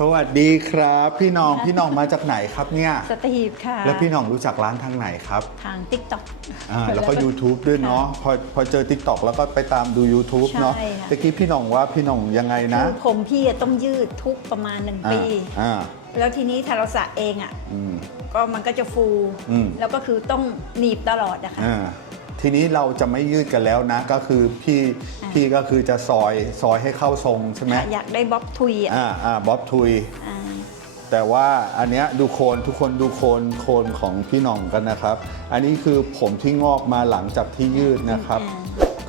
สวัสดีครับ พี่น้องพี่น้องมาจากไหนครับเนี่ยสตีฟค่ะแล้วพี่น้องรู้จักร้านทางไหนครับ ทาง TikTok อ่าแล้วก็ YouTube ด้วยเนาะพอพอเจอ TikTok แล้วก็ไปตามดู YouTube เนาะใช่ค่ะตะกี้พี่น้องว่าพี่น้องยังไงนะคือผมพี่อะต้องยืดทุกประมาณหนึ่งอ่าปีอ่าแล้วทีนี้ถ้าเราสระเองอะอืมก็มันก็จะฟูอืมแล้วก็คือต้องหนีบตลอดนะคะอ่า ทีนี้เราจะไม่ยืดกันแล้วนะ ก็คือพี่อ่าพี่ก็คือจะซอยซอยให้เข้าทรงใช่ไหมค่ะอยากได้บ๊อบทุยอะอ่าอ่าบ๊อบทุยอ่าแต่ว่าอันเนี้ยดูโคนทุกคนดูโคนโคนของพี่หน่องกันนะครับ อันนี้คือผมที่งอกมาหลังจากที่ยืดนะครับ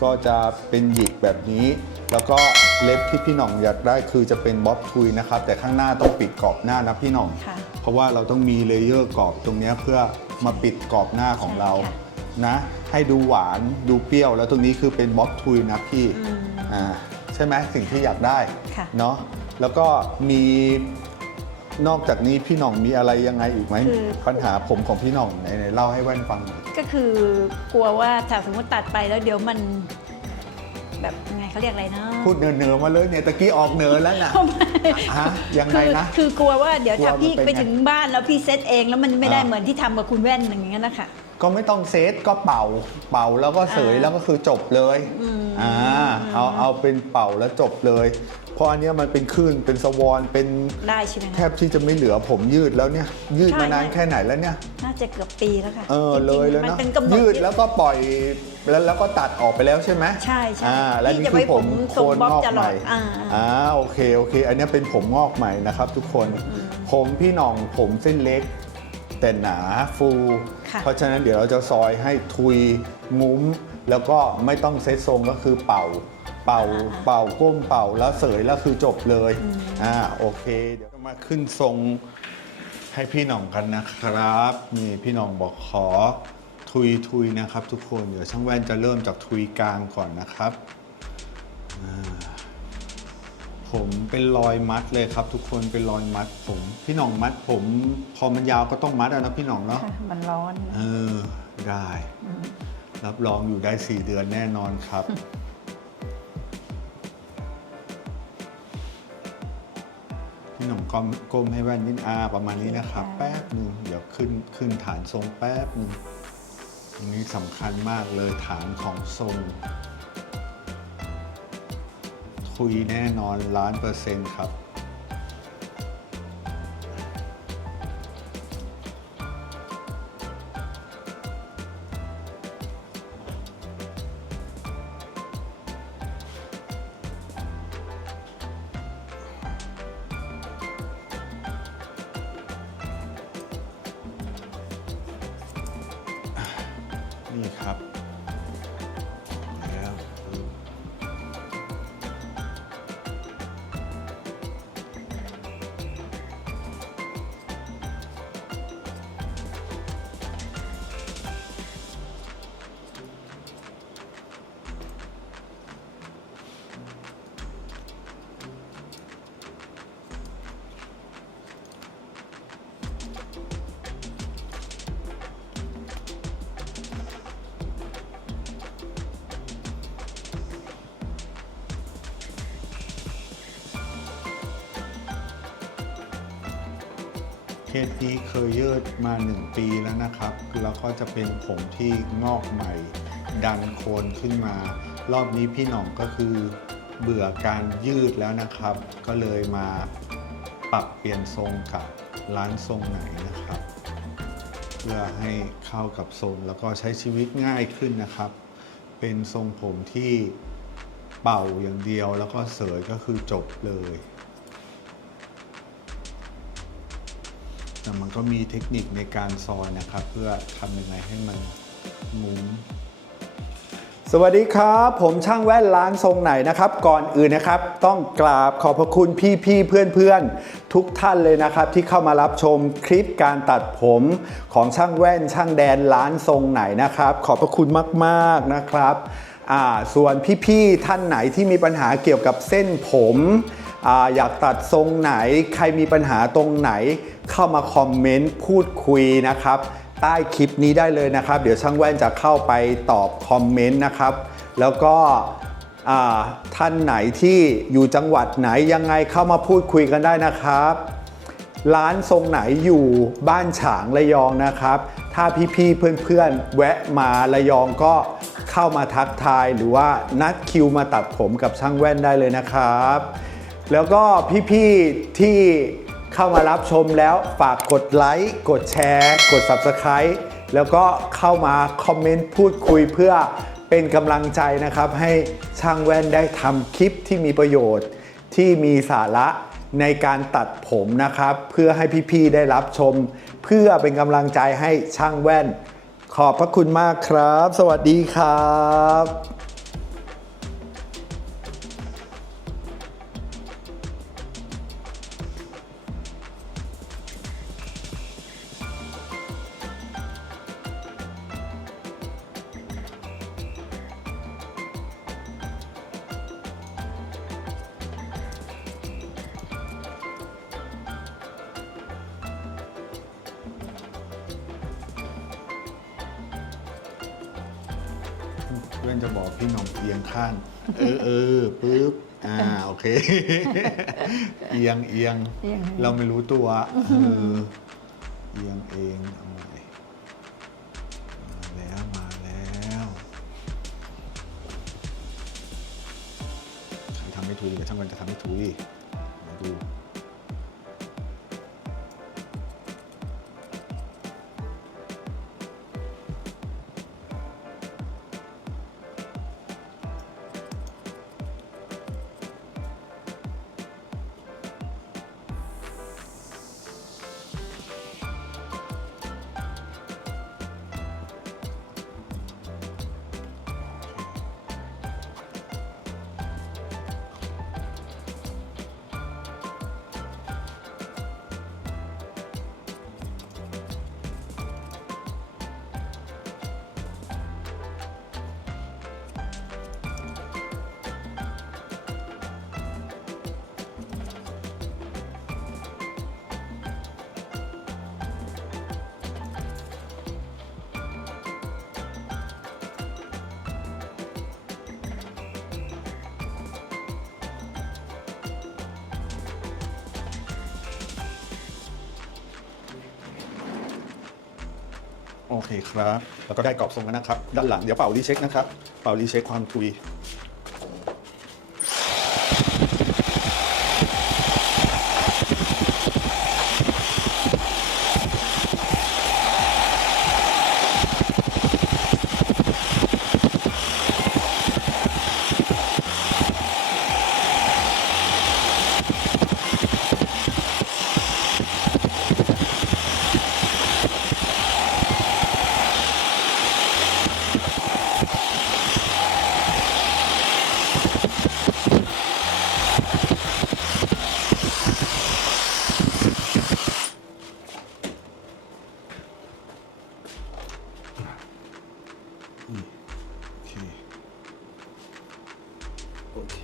ก็จะเป็นหยิกแบบนี้ แล้วก็เล็บที่พี่หน่องอยากได้คือจะเป็นบ๊อบทุยนะครับ แต่ข้างหน้าต้องปิดกรอบหน้านะพี่หน่อง ค่ะ เพราะว่าเราต้องมีเลเยอร์กรอบตรงเนี้ยเพื่อมาปิดกรอบหน้าของเรา ใช่ค่ะ นะ ให้ดูหวานดูเปรี้ยว แล้วตรงนี้คือเป็นบ๊อบทุยนะพี่อืมอ่าใช่ไหมสิ่งที่อยากได้ค่ะเนาะแล้วก็มีนอกจากนี้พี่หน่องมีอะไรยังไงอีกไหมคือปัญหาผมของพี่หน่องไหนๆเล่าให้แว่นฟังหน่อยก็คือกลัวว่าถ้าสมมติตัดไปแล้วเดี๋ยวมันแบบยังไงเขาเรียกอะไรนะพูดเนินๆมาเลยเนี่ยตะกี้ออกเนินแล้วนะฮะยังไงคือนะคือกลัวว่าเดี๋ยวกลัวถ้าพี่มันเป็นไปถึงบ้านแล้วพี่เซตเองแล้วมันไม่ได้อ่าเหมือนที่ทำกับคุณแว่นอย่างเงี้ยนะคะ ก็ไม่ต้องเซตก็เป่า เป่าแล้วก็เสยอ่าแล้วก็คือจบเลยอืมอ่าเอาเอาเป็นเป่าแล้วจบเลย เพราะอันเนี้ยมันเป็นคลื่นเป็นสวอนเป็นได้ใช่ไหมแทคะบที่จะไม่เหลือผมยืดแล้วเนี่ย ยืดใช่ มานานใช่แค่ไหนแล้วเนี่ย น่าจะเกือบปีแล้วค่ะเออจริงๆเลยเลยมันเนาะเป็นกำหนดยืดแล้วก็ปล่อยแล้วแล้วก็ตัดออกไปแล้วใช่ไหมใช่ใช่อ่าแล้วที่นี่จะคืไว้อผมผมโคทรงนบ๊อบงอกตใหลอม่ดอ่าอ่าโอเคโอเค อันนี้เป็นผมงอกใหม่นะครับทุกคน ผมพี่หน่องผมเส้นเล็ก แต่หนาฟู ค่ะเพราะฉะนั้นเดี๋ยวเราจะซอยให้ทุยงุ้ม แล้วก็ไม่ต้องเซตทรงก็คือเป่า เป่า เป่าก้มเป่าแล้วเสยแล้วคือจบเลยอ่าโอเค เดี๋ยวจะมาขึ้นทรงให้พี่หน่องกันนะครับนี่พี่หน่องบอกขอทุยทุยนะครับ ทุกคนเดี๋ยวช่างแว่นจะเริ่มจากทุยกลางก่อนนะครับอ่า ผมเป็นรอยมัดเลยครับ ทุกคนเป็นรอยมัดผม พี่หน่องมัดผมพอมันยาวก็ต้องมัดอะนะพี่หน่องเนาะค่ะมันร้อนเออได้รับรองอยู่ได้ 4 เดือนแน่นอนครับ พี่หนุ่มก้มก้มให้แว่นนิดอาประมาณนี้นะครับค่ะแป๊บหนึ่งเดี๋ยวขึ้นขึ้นฐานทรงแป๊บหนึ่งอันนี้สำคัญมากเลยฐานของทรง คุยแน่นอนล้านเปอร์เซ็นต์ครับ สนี้เคยยืดมา 1 ปีแล้วนะครับ แล้วก็จะเป็นผมที่งอกใหม่ ดันโคนขึ้นมา รอบนี้พี่หน่องก็คือเบื่อการยืดแล้วนะครับ ก็เลยมาปรับเปลี่ยนทรงกับร้านทรงไหนนะครับ เพื่อให้เข้ากับทรงแล้วก็ใช้ชีวิตง่ายขึ้นนะครับ เป็นทรงผมที่เป่าอย่างเดียวแล้วก็เสยก็คือจบเลย แต่มันก็มีเทคนิคในการซอยนะครับ เพื่อทำยังไงให้มันมุ้งสวัสดีครับ ผมช่างแว่นร้านทรงไหนนะครับ ก่อนอื่นนะครับ ต้องกราบขอบพระคุณพี่ๆเพื่อนๆ ทุกท่านเลยนะครับ ที่เข้ามารับชมคลิปการตัดผมของช่างแว่นช่างแดนร้านทรงไหนนะครับ ขอบพระคุณมากๆนะครับส่วนพี่ๆท่านไหนที่มีปัญหาเกี่ยวกับเส้นผม ออยากตัดทรงไหน ใครมีปัญหาตรงไหน เข้ามาคอมเมนต์พูดคุยนะครับ ใต้คลิปนี้ได้เลยนะครับ เดี๋ยวช่างแว่นจะเข้าไปตอบคอมเมนต์นะครับ แล้วก็ท่านไหนที่อยู่จังหวัดไหนยังไงเข้ามาพูดคุยกันได้นะครับร้านทรงไหนอยู่บ้านฉางระยองนะครับ ถ้าพี่ๆเพื่อนๆ แวะมาระยองก็เข้ามาทักทายหรือว่านัดคิวมาตัดผมกับช่างแว่นได้เลยนะครับ แล้วก็พี่ๆที่เข้ามารับชมแล้วฝากกดไลค์กดแชร์ กด Subscribe แล้วก็เข้ามาคอมเมนต์พูดคุยเพื่อเป็นกำลังใจนะครับ ให้ช่างแว่นได้ทำคลิปที่มีประโยชน์ ที่มีสาระในการตัดผมนะครับ เพื่อให้พี่ๆได้รับชม เพื่อเป็นกำลังใจให้ช่างแว่น ขอบพระคุณมากครับ สวัสดีครับ พื่อนจะบอกพี่หน้องเอียงข้าง เออเออปึ๊บอ่าโอเค เอียงเอียง เอียง เราไม่รู้ตัวเออเอียงเองเอาใหม่มาแล้วมาแล้วใครทำไม่ถูกเดี๋ยวช่างมันจะทำให้ถูกอีกมาดู โอเคครับ แล้วก็ได้กรอบทรงแล้วนะครับ ด้านหลังเดี๋ยวเป่ารีเช็คนะครับ เป่ารีเช็คความทุย โอเค โอเค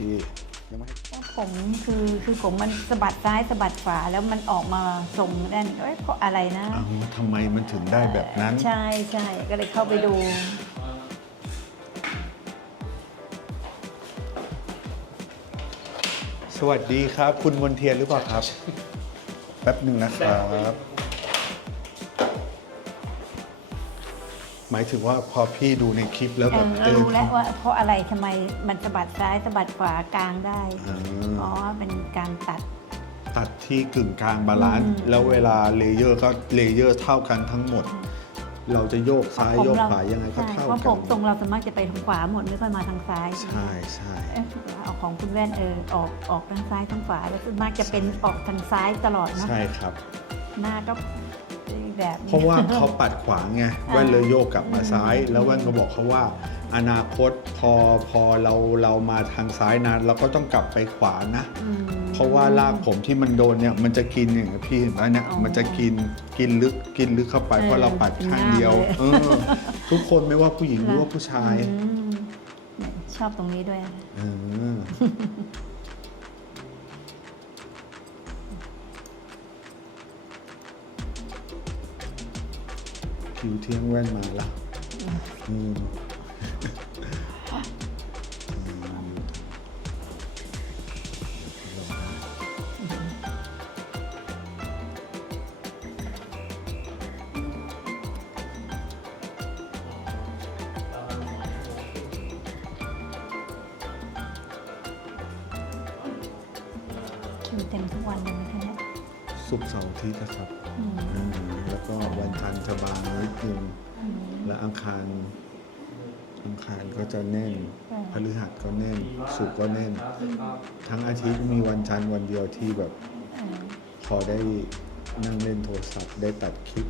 ยังไม่ให้ ผมคือคือ ผมมันสะบัดซ้ายสะบัดขวาแล้วมันออกมาทรงด้านเอ้ยเพราะอะไรนะอ้าวทำไมมันถึงได้แบบนั้น ใช่ใช่ก็เลยเข้าไปดู สวัสดีครับ คุณมนเทียนหรือเปล่าครับ แป๊บหนึ่งนะครับ หมายถึงว่าพอพี่ดูในคลิปแล้วเอแบบอรู้แล้วว่าเพราะอะไรทำไมมันสะบัดซ้ายสะบัดขวากลางได้ อ่าอ๋อเป็นการตัด ตัดที่กึ่งกลางบาลานซ์อืม แล้วเวลาเลเยอร์ก็เลเยอร์เท่ากันทั้งหมด เราจะโยกซ้ายผมโยกเราขวายังไงก็ใช่เท่าเพราะกัผมนทรงเราสามารถจะไปทางขวาหมดไม่ค่อยมาทางซ้ายใช่ใช่เอ๊ะเอาของคุณแว่นเออออกออกทางซ้ายทางขวาแล้วส่วนมากจะเป็นออกทางซ้ายตลอดนะใช่ครับ หน้าก็อีก แบบนี้เพราะว่าเขาปัดขวางไงแว่นเลยโยกกลับมาซ้าย แล้วแว่นก็บอกเขาว่า อนาคตพอพอเราเรามาทางซ้ายนานเราก็ต้องกลับไปขวานะอืมเพราะว่ารากผมที่มันโดนเนี่ยมันจะกินอย่างพี่เห็นไหมเนี่ยอ๋อมันจะกินกินลึกกินลึกเข้าไปเออเพราะเราปัดข้างเดียวเป็นง่ามเลยเออทุกคนไม่ว่าผู้หญิงหรือว่าผู้ชายอืมเนี่ยชอบตรงนี้ด้วยเอ คิวเที่ยงแว่นมาแล้วอือืม และอังคาร อังคารก็จะแน่นพฤหัสก็แน่นสุกก็แน่น ทั้งอาทิตย์มีวันจันทร์วันเดียวที่แบบพอได้นั่งเล่นโทรศัพท์ได้ตัดคลิป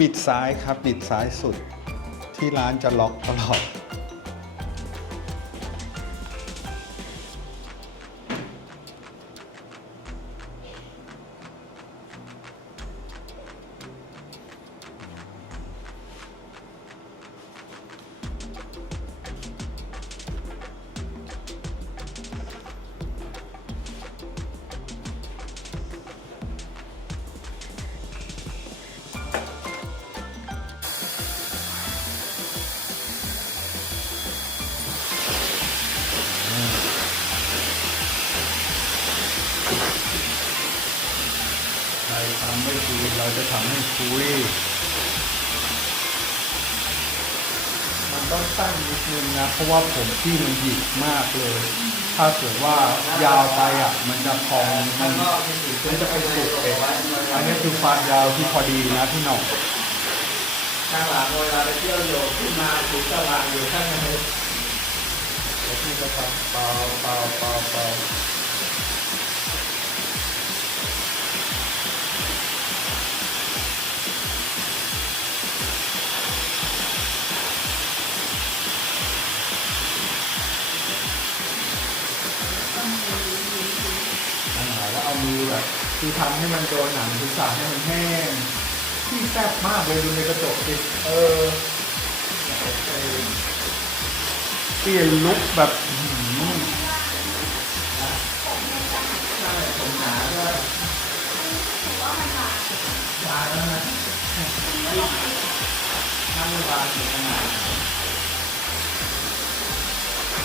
บิดซ้ายครับ บิดซ้ายสุดที่ร้านจะล็อกตลอด ทำไม่คุยเราจะทำให้คุย มันต้องตั้งนิดนึงนะ เพราะว่าผมที่มันหยิกมากเลย ถ้าเกิดว่ายาวไปอะ มันจะพองมันมันจะไปสุดเองอันนี้คือความยาวที่พอดีนะพี่หน่องข้างหลังเวลาไปเที่ยวโยกขึ้นมาถึงสว่างอยู่ข้างในเดี๋ยวพี่จะเป่าเปล่าเปล่าเปล่า มือแบบคือทำให้มันโดนหนังศีรษะให้มันแห้งที่แซ่บมากเลยดูในกระจกสิเออเปลี่ยนลุคแบบอื้อหือผมหนาด้วยบานแล้วนะถ้าไม่บานถึงขนาด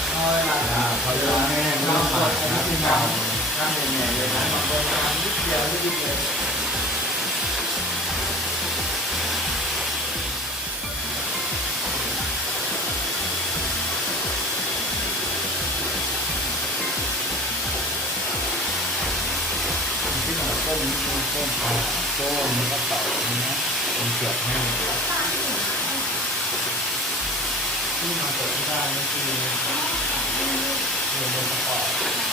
เอาเวลาอ่าพอเวลาแห้งเราเริ่มกหมัดนะพี่ที่น้น้อางเหนื่อยเลยนะบางคนทำนิดเดียวนิดเดียวที่หนอนก้มก้มก้มก้มแล้วก็เป่าอย่างเนี้ยจนเกือบแห้งที่มากดที่บ้านนี่คือเรียนบนประกอบเรียนประกอบ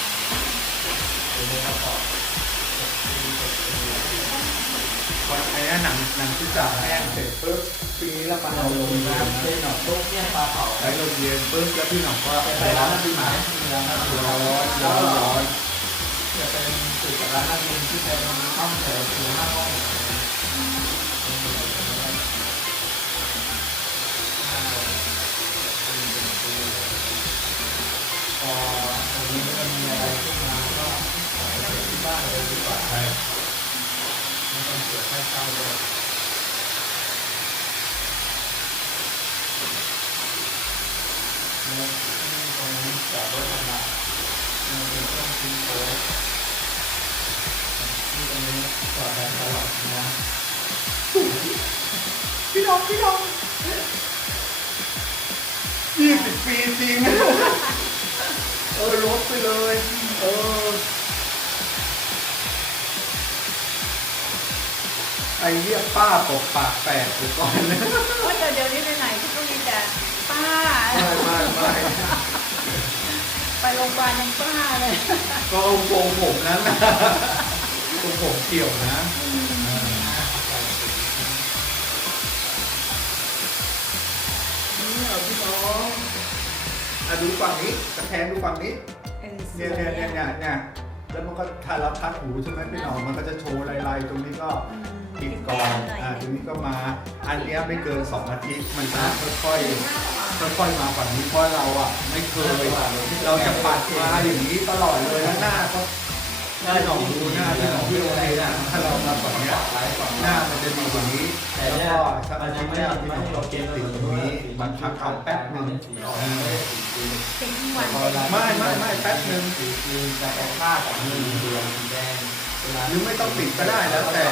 วันไอ้หนังหนังที่จ่าแห้งเสร็จปุ๊บทีนี้เรามาเอาลงน้ำให้หน่อยลูกเนี่ยปลาเผาใช้ลมเย็นปุ๊บแล้วพี่หน่อก็ไปร้านนนักบินหมายร้อนร้อนร้อนจะเป็นสื่อกับร้านนักบินที่เป็นห้องแถวคือห้าห้องพอตรงนี้มันมีอะไรขึ้นมาก็ บ้านเลยดีกว่าใช่ไม่ต้องเสียค่าเช่าด้วยแล้วตรงนี้จอดรถลำบากมันเป็นต้องทิ้งโต๊ะที่ตรงนี้จอดได้ตลอดนะพี่น้องพี่น้องยี่สิบปีจริงเออลดไปเลย เออ ไอเรียกป้าตกปากแตกไปก่อนนะเพราะเดี๋ยวเดี๋ยวนี้ไปไหนก็มีแต่ป้า ไม่ไม่ไม่ไปโรงพยาบาลยังป้าเลยก็เอาโกงผมนั้นนะโกงผมเกี่ยวนะอ่านี่เอาพี่น้องอะดูฝั่งนี้ตะแคงดูฝั่งนี้เออสเนี่วยยเนี่ยเนี่ยเนี่ยเนี่ยแล้วมันก็ถ้าเราทัดหูใช่ไหมพี่น้องมันก็จะโชว์ลายๆตรงนี้ก็ อืมปิดก่อนอ่าตรงนี้ก็มาอันเนี้ยไม่เกินสองอาทิตย์มันจะค่อยๆค่อยๆมาฝั่งนี้เพราะเราอะไม่เคยเราจะปัดมาอย่างนี้ตลอดเลยแล้วหน้าก็พี่น้องดูหน้าพี่น้องพี่โอเคนะถ้าเรามาฝั่งเนี้ยหน้ามันจะดีกว่านี้แล้วก็สักนอายัทิตย์ไม่แรกม่น้องได้ก็เกติดตรงนี้บางครั้งเขาแป๊บหนึ่งสีเป็นทั้งวันไม่ไม่ไม่แป๊บหนึ่งสีคือจะแอบผ้ากับมือเหลืองสีแดงหรือไม่ต้องติดก็ได้แล้วแต่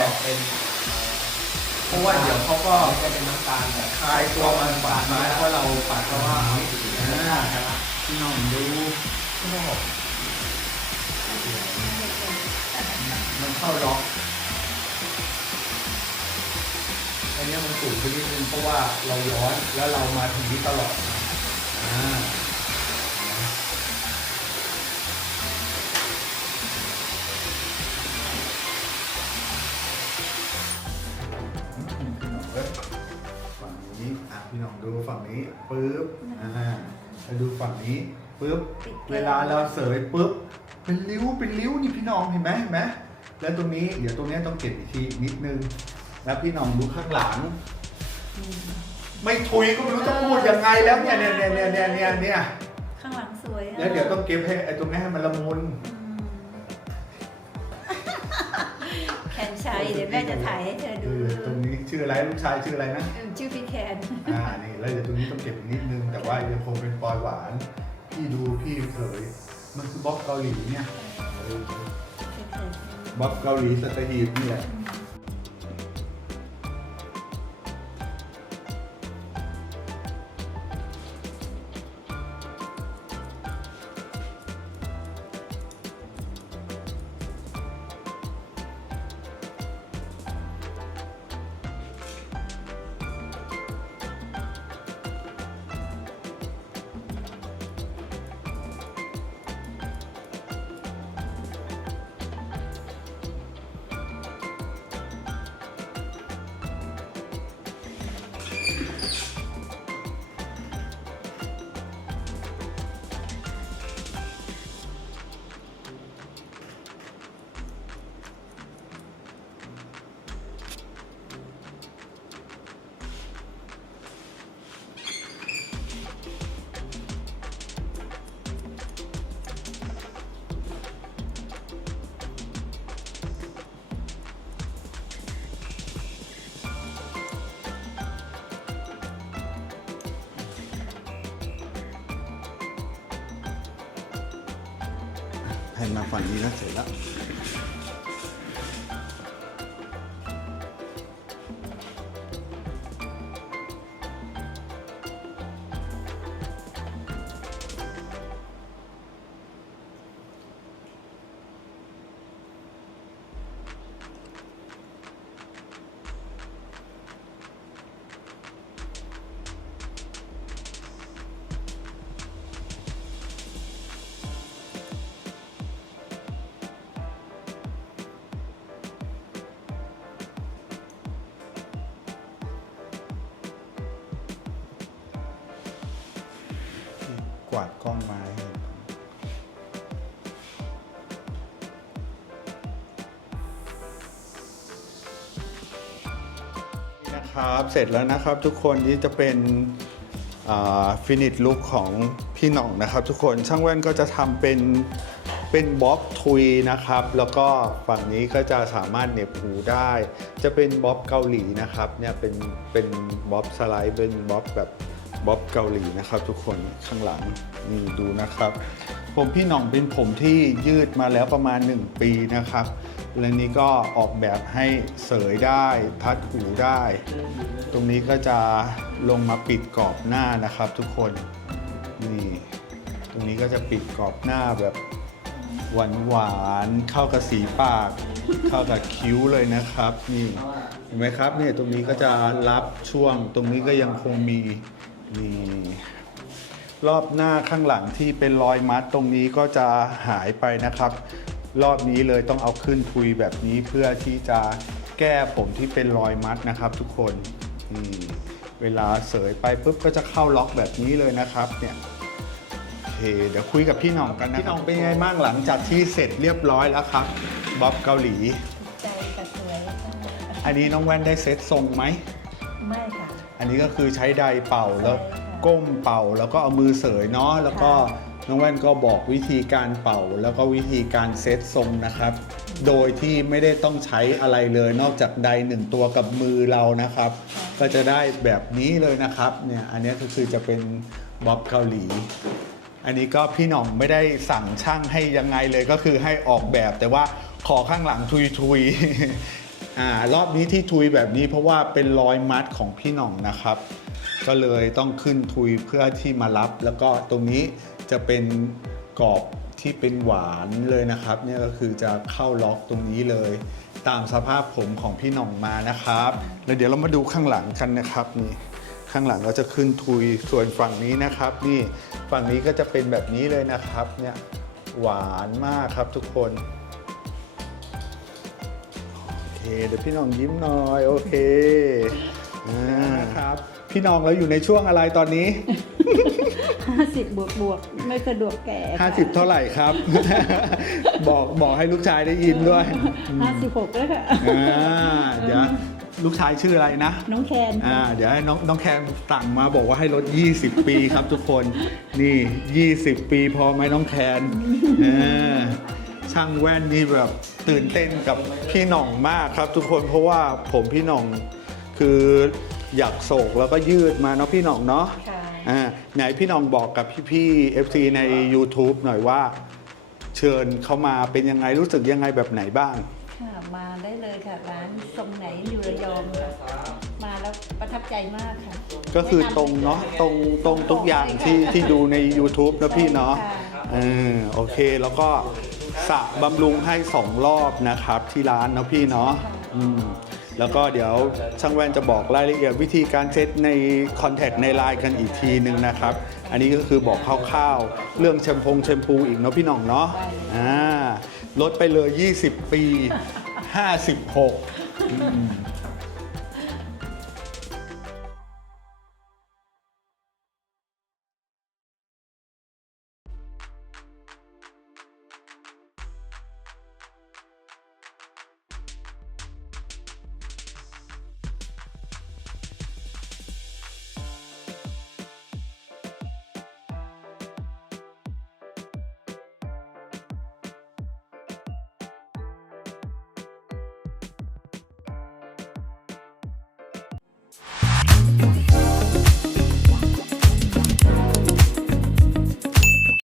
เพราะว่าเดี๋ยวเขาก็จะเป็นน้ำตาลแบบคลายตัวมันปาดมาเพราะเราปาดเพราะว่าเอาสีอ่น้ำตาาลนะพี่น้องดูมันเข้าล็อกอันนี้มันสูงไปนิดนึงเพราะว่าเราย้อนแล้วเรามาถึงนี้ตลอดอ่า ดูฝั่งนี้ปึ๊บอ่าแล้วดูฝั่งนี้ปึ๊บเวลาเราเสยปึ๊บเป็นริ้วเป็นริ้วนี่พี่น้องเห็นไหมเห็นไหมแล้วตรงนี้เดี๋ยวตรงนี้ต้องเก็บอีกทีนิดนึง แล้วพี่น้องดูข้างหลัง ไม่ทุยก็ไม่รู้จะพูดยังไงแล้วเนี่ยเนี่ยเนี่ยเนี่ยเนี่ยเนี่ยเนี่ยข้างหลังสวยอะแล้วเดี๋ยวต้องเก็บให้ไอ้ตรงนี้ให้มันละมุนอืมแคนชัยเดี๋ยวแม่จะถ่ายให้เธอเอดูอตรงนี้ ชื่ออะไรลูกชายชื่ออะไรนะเออชื่อพี่แคนอ่านี่แล้วเดี๋ยวตรงนี้ต้องเก็บอีกนิดนึง แต่ว่ายังคงเป็นปลอยหวานพี่ดูพี่เผยมันคือบ๊อบเกาหลีเนี่ยเออบ๊อบเกาหลีสัตหีบนี่แหละ ให้มาฝั่งนี้นะเสร็จแล้ว วาดกล้องมาให้เห็นนะครับเสร็จแล้วนะครับทุกคนนี่จะเป็นฟินิชลุคของพี่หน่องนะครับ ทุกคนช่างแว่นก็จะทำเป็นเป็นบ๊อบทุยนะครับ แล้วก็ฝั่งนี้ก็จะสามารถเน็บหูได้ จะเป็นบ๊อบเกาหลีนะครับเนี่ยเป็นเป็นบ๊อบสไลด์เป็นบ๊อบแบบ บ๊อบเกาหลีนะครับทุกคนข้างหลังนี่ดูนะครับ ผมพี่หน่องเป็นผมที่ยืดมาแล้วประมาณ 1 ปีนะครับ และนี้ก็ออกแบบให้เสยได้พัดหูได้ ตรงนี้ก็จะลงมาปิดกรอบหน้านะครับทุกคนนี่ตรงนี้ก็จะปิดกรอบหน้าแบบหวานหวานเข้ากับสีปาก เข้ากับคิ้วเลยนะครับ นี่เห็นไหมครับเนี่ยตรงนี้ก็จะรับช่วงตรงนี้ก็ยังคงมี นี่ รอบหน้าข้างหลังที่เป็นรอยมัดตรงนี้ก็จะหายไปนะครับ รอบนี้เลยต้องเอาขึ้นทุยแบบนี้เพื่อที่จะแก้ผมที่เป็นรอยมัดนะครับ ทุกคนนี่เวลาเสยไปปุ๊บก็จะเข้าล็อกแบบนี้เลยนะครับเนี่ยโอเคเดี๋ยวคุยกับพี่หน่องกันนะพี่หน่องเป็นไงบ้างหลังจากที่เสร็จเรียบร้อยแล้วครับบ๊อบเกาหลี ใจกับสวยอันนี้น้องแว่นได้เซตทรงไหมไม่ค่ะ อันนี้ก็คือใช้ไดร์เป่าแล้วใช่ค่ะก้มเป่าแล้วก็เอามือเสยเนาะแล้วก็ค่ะน้องแว่นก็บอกวิธีการเป่า แล้วก็วิธีการเซตทรงนะครับ โดยที่ไม่ได้ต้องใช้อะไรเลย นอกจากไดร์หนึ่งตัวกับมือเรานะครับ ก็จะได้แบบนี้เลยนะครับเนี่ยอันนี้ก็คือจะเป็นบ๊อบเกาหลี อันนี้ก็พี่หน่องไม่ได้สั่งช่างให้ยังไงเลยก็คือให้ออกแบบแต่ว่าขอข้างหลังทุยทุยๆ อ่ารอบนี้ที่ทุยแบบนี้เพราะว่าเป็นรอยมัดของพี่หน่องนะครับ ก็เลยต้องขึ้นทุยเพื่อที่มารับ แล้วก็ตรงนี้จะเป็นกรอบที่เป็นหวานเลยนะครับเนี่ยก็คือจะเข้าล็อกตรงนี้เลย ตามสภาพผมของพี่หน่องมานะครับ แล้วเดี๋ยวเรามาดูข้างหลังกันนะครับนี่ข้างหลังก็จะขึ้นทุยส่วนฝั่งนี้นะครับ นี่ฝั่งนี้ก็จะเป็นแบบนี้เลยนะครับเนี่ยหวานมากครับทุกคน เคเดี๋ยวพี่หน้องยิ้มหน่อยโอเคอ่าครับ พี่น้องเราอยู่ในช่วงอะไรตอนนี้ 50 บวกบวกๆไม่สะดวกแก่ค่ะ50 เท่าไหร่ครับ บอกบอกให้ลูกชายได้ยินด้วย56แล้วค่ะอ่าเดี๋ยวลูกชายชื่ออะไรนะ น้องแคนอ่าเดี๋ยวให้น้องน้องแคมสั่งมาบอกว่าให้ลด 20 ปีครับทุกคน นี่ 20 ปีพอไหมน้องแคนเออ ช่างแว่นนี่แบบตื่นเต้นกับพี่หน่องมากครับทุกคนเพราะว่าผมพี่หน่องคืออยากโศกแล้วก็ยืดมาเนาะพี่หน่องเนาะค่ะอ่าไหนพี่หน่องบอกกับพี่ๆ FC ใน YouTube หน่อยว่า เชิญเข้ามาเป็นยังไงรู้สึกยังไงแบบไหนบ้าง ค่ะมาได้เลยค่ะร้านทรงไหนอยู่ระยองค่ะมาแล้วประทับใจมากค่ะก็คือตรงเนาะตรงตรงทุกอย่างที่ที่ดูใน YouTube นะพี่เนาะค่ะเออโอเคแล้วก็ สระบำรุงให้สองรอบนะครับที่ร้านเนาะพี่เนาะอืมแล้วก็เดี๋ยวช่างแว่นจะบอกรายละเอียดวิธีการเซตในคอนแทคในไลน์กันอีกทีหนึ่งนะครับ อันนี้ก็คือบอกคร่าวๆ เรื่องแชมพงแชมพูอีกเนาะพี่น้องเนาะอ่าลดไปเลย 20 ปี 56อืม